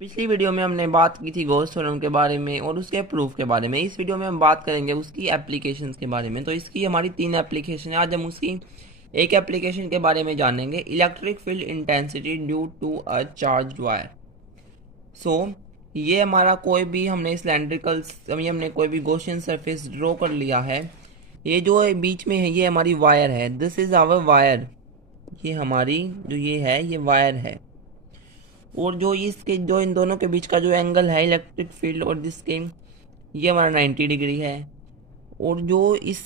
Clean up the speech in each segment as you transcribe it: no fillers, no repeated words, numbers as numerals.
पिछली वीडियो में हमने बात की थी गॉस थ्योरम के बारे में और उसके प्रूफ के बारे में। इस वीडियो में हम बात करेंगे उसकी एप्लीकेशंस के बारे में। तो इसकी हमारी 3 एप्लीकेशन है। आज हम उसकी एक एप्लीकेशन के बारे में जानेंगे, electric field intensity due to a charged wire. ये हमारा कोई भी हमने सिलेंड्रिकल हमने कोई भी गॉसियन सरफेस ड्रॉ कर लिया है। ये जो बीच में है ये हमारी वायर है, दिस इज आवर वायर। ये हमारी जो ये है ये वायर है। और जो इसके जो इन दोनों के बीच का जो एंगल है इलेक्ट्रिक फील्ड और जिसके ये हमारा 90 डिग्री है। और जो इस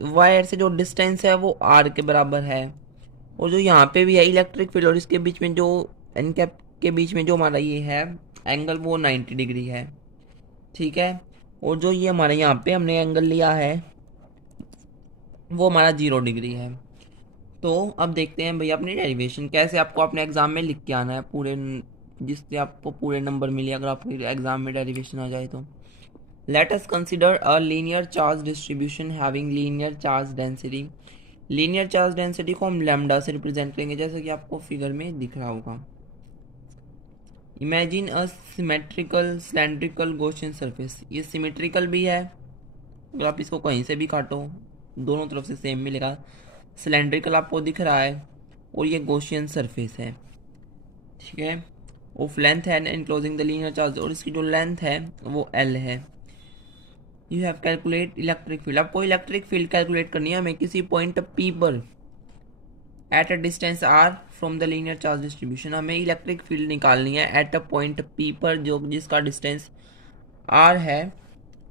वायर से जो डिस्टेंस है वो आर के बराबर है। और जो यहाँ पे भी है इलेक्ट्रिक फील्ड और इसके बीच में जो एन कैप के बीच में जो हमारा ये है एंगल वो 90 डिग्री है। ठीक है। और जो ये हमारे यहाँ पे हमने एंगल लिया है वो हमारा 0 डिग्री है। तो अब देखते हैं भैया अपनी डेरिवेशन कैसे आपको अपने एग्जाम में लिख के आना है, पूरे जिससे आपको पूरे नंबर मिले अगर आपके एग्जाम में डेरिवेशन आ जाए तो। Let us consider a linear charge distribution having linear charge density. Linear charge density को हम लैम्डा से रिप्रेजेंट करेंगे, जैसे कि आपको फिगर में दिख रहा होगा। Imagine a symmetrical cylindrical Gaussian surface. ये सिमेट्रिकल भी है, अगर आप इसको कहीं से भी काटो दोनों तरफ से सेम मिलेगा। सिलेंड्रिकल आपको दिख रहा है और ये गॉसियन सरफेस है। ठीक है। ऑफ लेंथ है इनक्लोजिंग द लीनियर चार्ज, और इसकी जो लेंथ है वो एल है। You have calculate electric field. आपको इलेक्ट्रिक फील्ड कैलकुलेट करनी है हमें किसी पॉइंट पी पर at a distance R from the linear charge distribution. हमें इलेक्ट्रिक फील्ड निकालनी है एट अ पॉइंट पी पर जो जिसका डिस्टेंस आर है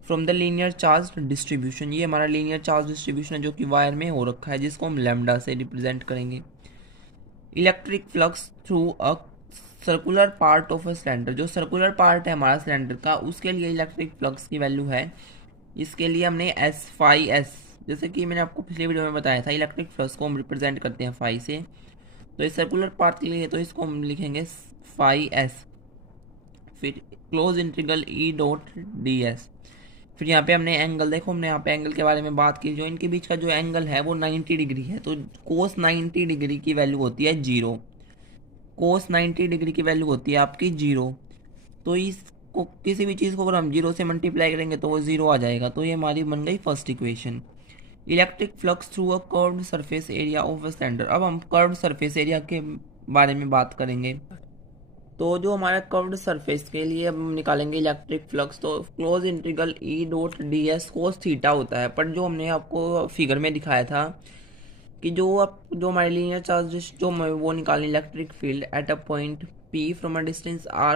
from the linear charge distribution. ये हमारा लीनियर चार्ज डिस्ट्रीब्यूशन है जो कि वायर में हो रखा है, जिसको हम लैम्डा से रिप्रेजेंट करेंगे। Electric flux through a circular part of a cylinder. जो सर्कुलर पार्ट है हमारा सिलेंडर का उसके लिए इलेक्ट्रिक फ्लक्स की वैल्यू है, इसके लिए हमने एस फाई एस, जैसे कि मैंने आपको पिछले वीडियो में बताया था इलेक्ट्रिक फ्लक्स को हम रिप्रेजेंट करते हैं फाई से। तो इस सर्कुलर पार्ट के लिए तो इसको हम लिखेंगे फाई एस। फिर close integral E dot D S. फिर यहाँ पे हमने एंगल, देखो हमने यहाँ पे एंगल के बारे में बात की, जो इनके बीच का जो एंगल है वो 90 डिग्री है। तो कोस 90 डिग्री की वैल्यू होती है 0। कोस 90 डिग्री की वैल्यू होती है आपकी 0। तो इसको किसी भी चीज़ को अगर हम 0 से मल्टीप्लाई करेंगे तो वो 0 आ जाएगा। तो ये हमारी बन गई first equation. Electric flux through a curved surface area of a cylinder. अब हम कर्व्ड सरफेस एरिया के बारे में बात करेंगे। तो जो हमारा कर्व्ड सरफेस के लिए हम निकालेंगे इलेक्ट्रिक फ्लक्स, तो close integral E dot D S cos theta होता है। पर जो हमने आपको फिगर में दिखाया था कि जो हमारे लीनियर चार्ज जो वो निकालें electric field at a point P from a distance are